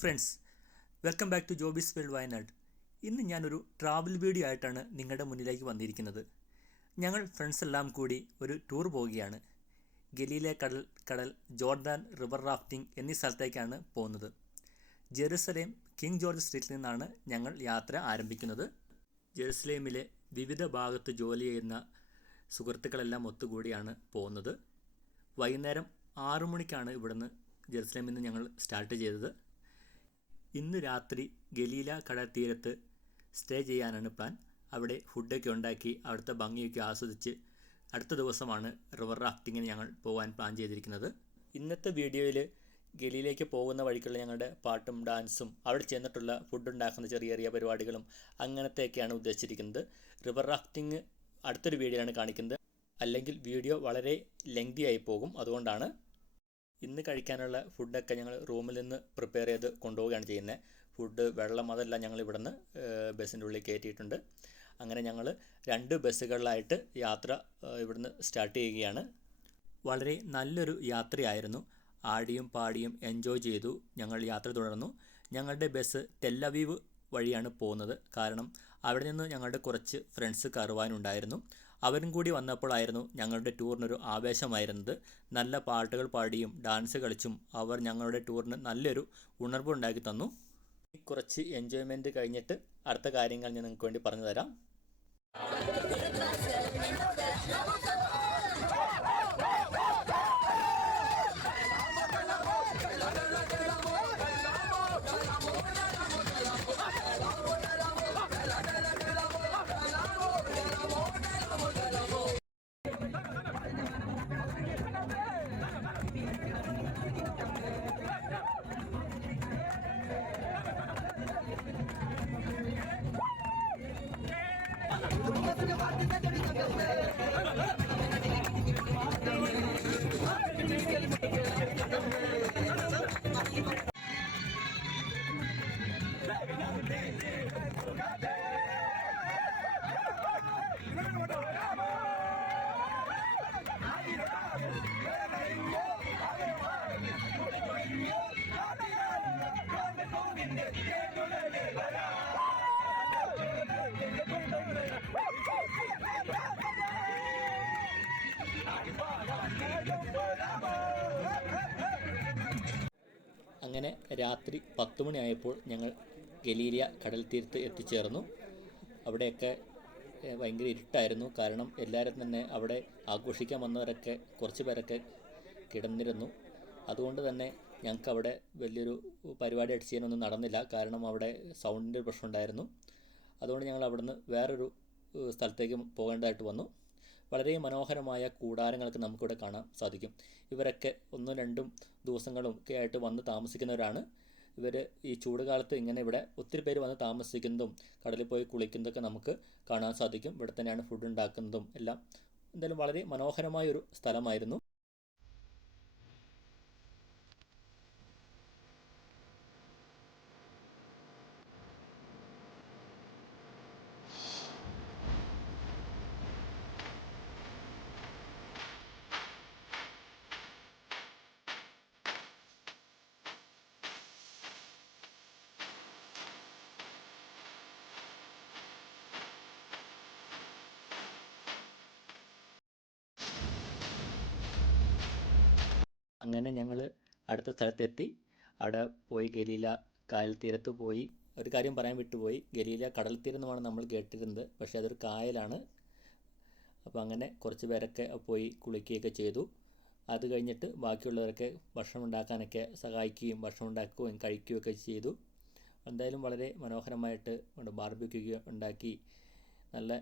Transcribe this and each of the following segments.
Friends, welcome back to Joby's world Wayanad. ഇന്ന് ഞാനൊരു travel video ആയിട്ടാണ് നിങ്ങളുടെ മുന്നിലേക്ക് വന്നിരിക്കുന്നത്. ഞങ്ങൾ ഫ്രണ്ട്സ് എല്ലാം കൂടി ഒരു ടൂർ പോവുകയാണ്. ഗലീലെ കടൽ, ജോർദാൻ റിവർ റാഫ്റ്റിംഗ് എന്നീ സ്ഥലത്തേക്കാണ് പോകുന്നത്. ജെറുസലേം കിങ് ജോർജ് സ്ട്രീറ്റിൽ നിന്നാണ് ഞങ്ങൾ യാത്ര ആരംഭിക്കുന്നത്. ജെറുസലേമിലെ വിവിധ ഭാഗത്ത് ജോലി ചെയ്യുന്ന സുഹൃത്തുക്കളെല്ലാം ഒത്തുകൂടിയാണ് പോകുന്നത്. വൈകുന്നേരം 6 മണിക്കാണ് ഇവിടുന്ന് ജെറുസലേമിൽ നിന്ന് ഞങ്ങൾ സ്റ്റാർട്ട് ചെയ്തത്. ഇന്ന് രാത്രി ഗലീല കടൽ തീരത്ത് സ്റ്റേ ചെയ്യാനാണ് പ്ലാൻ. അവിടെ ഫുഡൊക്കെ ഉണ്ടാക്കി അവിടുത്തെ ഭംഗിയൊക്കെ ആസ്വദിച്ച് അടുത്ത ദിവസമാണ് റിവർ റാഫ്റ്റിങ്ങിന് ഞങ്ങൾ പോകാൻ പ്ലാൻ ചെയ്തിരിക്കുന്നത്. ഇന്നത്തെ വീഡിയോയിൽ ഗലീലേക്ക് പോകുന്ന വഴിക്കുള്ള ഞങ്ങളുടെ പാട്ടും ഡാൻസും അവിടെ ചെന്നിട്ടുള്ള ഫുഡ് ഉണ്ടാക്കുന്ന ചെറിയ ചെറിയ പരിപാടികളും അങ്ങനത്തെയൊക്കെയാണ് ഉദ്ദേശിച്ചിരിക്കുന്നത്. റിവർ റാഫ്റ്റിംഗ് അടുത്തൊരു വീഡിയോയിലാണ് കാണിക്കുന്നത്. അല്ലെങ്കിൽ വീഡിയോ വളരെ ലെങ്തി ആയി പോകും. അതുകൊണ്ടാണ് ഇന്ന് കഴിക്കാനുള്ള ഫുഡൊക്കെ ഞങ്ങൾ റൂമിൽ നിന്ന് പ്രിപ്പയർ ചെയ്ത് കൊണ്ടുപോവുകയാണ് ചെയ്യുന്നത്. ഫുഡ്, വെള്ളം അതെല്ലാം ഞങ്ങൾ ഇവിടുന്ന് ബസ്സിൻ്റെ ഉള്ളിൽ കയറ്റിയിട്ടുണ്ട്. അങ്ങനെ ഞങ്ങൾ 2 ബസ്സുകളിലായിട്ട് യാത്ര ഇവിടുന്ന് സ്റ്റാർട്ട് ചെയ്യുകയാണ്. വളരെ നല്ലൊരു യാത്രയായിരുന്നു. ആടിയും പാടിയും എൻജോയ് ചെയ്തു ഞങ്ങൾ യാത്ര തുടർന്നു. ഞങ്ങളുടെ ബസ് ടെല്ലവീവ് വഴിയാണ് പോകുന്നത്. കാരണം അവിടെ നിന്ന് ഞങ്ങളുടെ കുറച്ച് ഫ്രണ്ട്സ് കയറുവാനുണ്ടായിരുന്നു. അവരും കൂടി വന്നപ്പോഴായിരുന്നു ഞങ്ങളുടെ ടൂറിനൊരു ആവേശമായിരുന്നത്. നല്ല പാട്ടുകൾ പാടിയും ഡാൻസ് കളിച്ചും അവർ ഞങ്ങളുടെ ടൂറിന് നല്ലൊരു ഉണർവുണ്ടാക്കി തന്നു. കുറച്ച് എൻജോയ്മെൻറ്റ് കഴിഞ്ഞിട്ട് അടുത്ത കാര്യങ്ങൾ ഞാൻ നിങ്ങൾക്ക് വേണ്ടി പറഞ്ഞു തരാം. അങ്ങനെ രാത്രി 10 മണിയായപ്പോൾ ഞങ്ങൾ ഗലീലിയ കടൽ തീരത്ത് എത്തിച്ചേർന്നു. അവിടെയൊക്കെ ഭയങ്കര ഇരുട്ടായിരുന്നു. കാരണം എല്ലാവരും തന്നെ അവിടെ ആഘോഷിക്കാൻ വന്നവരൊക്കെ കുറച്ച് പേരൊക്കെ കിടന്നിരുന്നു. അതുകൊണ്ട് തന്നെ ഞങ്ങൾക്ക് അവിടെ വലിയൊരു പരിപാടി അടിച്ച് ചെയ്യാനൊന്നും നടന്നില്ല. കാരണം അവിടെ സൗണ്ടിൻ്റെ പ്രശ്നം ഉണ്ടായിരുന്നു. അതുകൊണ്ട് ഞങ്ങൾ അവിടുന്ന് വേറൊരു സ്ഥലത്തേക്ക് പോകേണ്ടതായിട്ട് വന്നു. വളരെ മനോഹരമായ കൂടാരങ്ങളൊക്കെ നമുക്കിവിടെ കാണാൻ സാധിക്കും. ഇവരൊക്കെ 1-2 ദിവസങ്ങളും ഒക്കെ ആയിട്ട് വന്ന് താമസിക്കുന്നവരാണ്. ഇവർ ഈ ചൂടുകാലത്ത് ഇങ്ങനെ ഇവിടെ ഒത്തിരി പേര് വന്ന് താമസിക്കുന്നതും കടലിൽ പോയി കുളിക്കുന്നതൊക്കെ നമുക്ക് കാണാൻ സാധിക്കും. ഇവിടെ തന്നെയാണ് ഫുഡ് ഉണ്ടാക്കുന്നതും എല്ലാം. എന്തായാലും വളരെ മനോഹരമായൊരു സ്ഥലമായിരുന്നു. അങ്ങനെ ഞങ്ങൾ അടുത്ത സ്ഥലത്തെത്തി. അവിടെ പോയി ഗലീല കായൽ തീരത്ത് പോയി. ഒരു കാര്യം പറയാൻ വിട്ടുപോയി. ഗലീല കടൽ തീരമെന്നാണ് നമ്മൾ കേട്ടിരുന്നത്, പക്ഷേ അതൊരു കായലാണ്. അപ്പോൾ അങ്ങനെ കുറച്ച് പേരൊക്കെ പോയി കുളിക്കുകയൊക്കെ ചെയ്തു. അത് കഴിഞ്ഞിട്ട് ബാക്കിയുള്ളവരൊക്കെ ഭക്ഷണം ഉണ്ടാക്കാനൊക്കെ സഹായിക്കുകയും ഭക്ഷണം ഉണ്ടാക്കുകയും കഴിക്കുകയൊക്കെ ചെയ്തു. എന്തായാലും വളരെ മനോഹരമായിട്ട് ബാർബിക്യൂ ഉണ്ടാക്കി നല്ല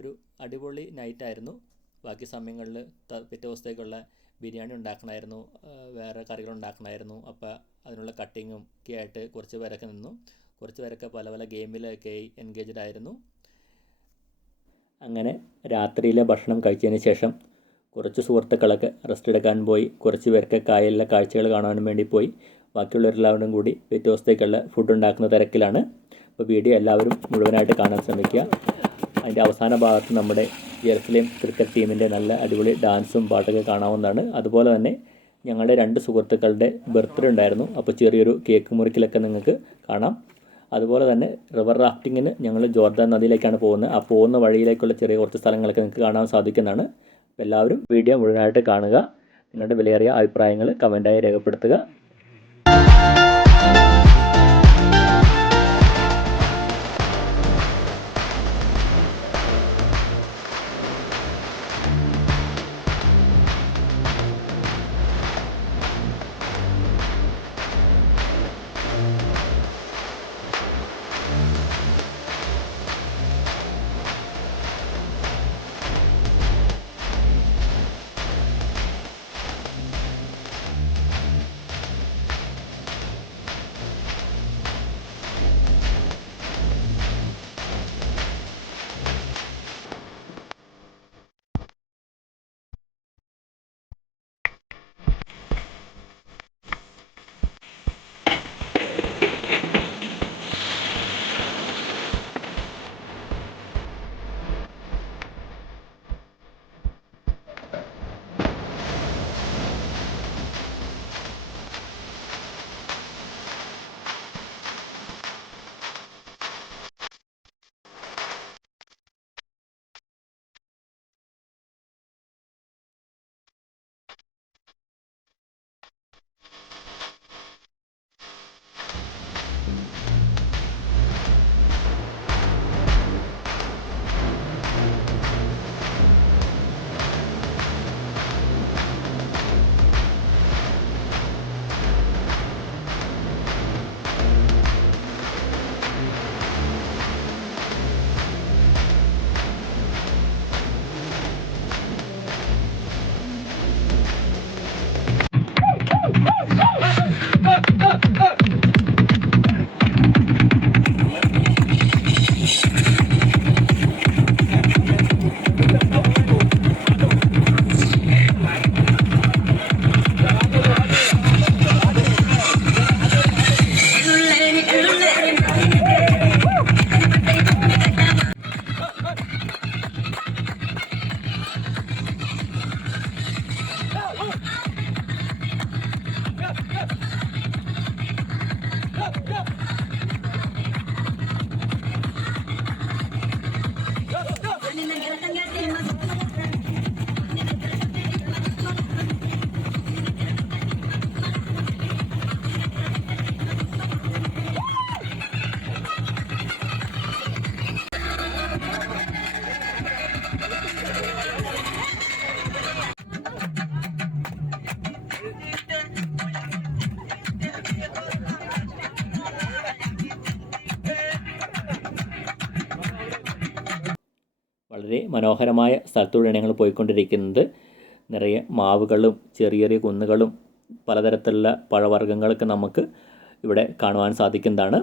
ഒരു അടിപൊളി നൈറ്റായിരുന്നു. ബാക്കി സമയങ്ങളിൽ പിറ്റേ ദിവസത്തേക്കുള്ള ബിരിയാണി ഉണ്ടാക്കണമായിരുന്നു, വേറെ കറികൾ ഉണ്ടാക്കണമായിരുന്നു. അപ്പോൾ അതിനുള്ള കട്ടിങ്ങും ഒക്കെ ആയിട്ട് കുറച്ച് പേരൊക്കെ നിന്നു. കുറച്ച് പേരൊക്കെ പല പല ഗെയിമിലൊക്കെ എൻഗേജ്ഡ് ആയിരുന്നു. അങ്ങനെ രാത്രിയിലെ ഭക്ഷണം കഴിച്ചതിന് ശേഷം കുറച്ച് സുഹൃത്തുക്കളൊക്കെ റെസ്റ്റ് എടുക്കാൻ പോയി. കുറച്ച് പേർക്ക് കായലിലെ കാഴ്ചകൾ കാണാനും വേണ്ടി പോയി. ബാക്കിയുള്ളവരെല്ലാവരും കൂടി പിറ്റേ ദിവസത്തേക്കുള്ള ഫുഡ് ഉണ്ടാക്കുന്ന തിരക്കിലാണ്. അപ്പോൾ വീഡിയോ എല്ലാവരും മുഴുവനായിട്ട് കാണാൻ ശ്രമിക്കുക. അതിൻ്റെ അവസാന ഭാഗത്ത് നമ്മുടെ ജെറുസലേം ക്രിക്കറ്റ് ടീമിൻ്റെ നല്ല അടിപൊളി ഡാൻസും പാട്ടൊക്കെ കാണാവുന്നതാണ്. അതുപോലെ തന്നെ ഞങ്ങളുടെ 2 സുഹൃത്തുക്കളുടെ ബർത്ത്ഡേ ഉണ്ടായിരുന്നു. അപ്പോൾ ചെറിയൊരു കേക്ക് മുറിക്കലൊക്കെ നിങ്ങൾക്ക് കാണാം. അതുപോലെ തന്നെ റിവർ റാഫ്റ്റിങ്ങിന് ഞങ്ങൾ ജോർദാൻ നദിയിലേക്കാണ് പോകുന്നത്. ആ പോകുന്ന വഴിയിലേക്കുള്ള ചെറിയ കുറച്ച് സ്ഥലങ്ങളൊക്കെ നിങ്ങൾക്ക് കാണാൻ സാധിക്കുന്നതാണ്. എല്ലാവരും വീഡിയോ മുഴുവനായിട്ട് കാണുക. നിങ്ങളുടെ വിലയേറിയ അഭിപ്രായങ്ങൾ കമൻറ്റായി രേഖപ്പെടുത്തുക. വളരെ മനോഹരമായ സ്ഥലത്തൂടെയാണ് ഞങ്ങൾ പോയിക്കൊണ്ടിരിക്കുന്നത്. നിറയെ മാവുകളും ചെറിയ ചെറിയ കുന്നുകളും പലതരത്തിലുള്ള പഴവർഗ്ഗങ്ങളൊക്കെ നമുക്ക് ഇവിടെ കാണുവാൻ സാധിക്കുന്നതാണ്.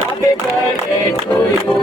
Happy birthday to you.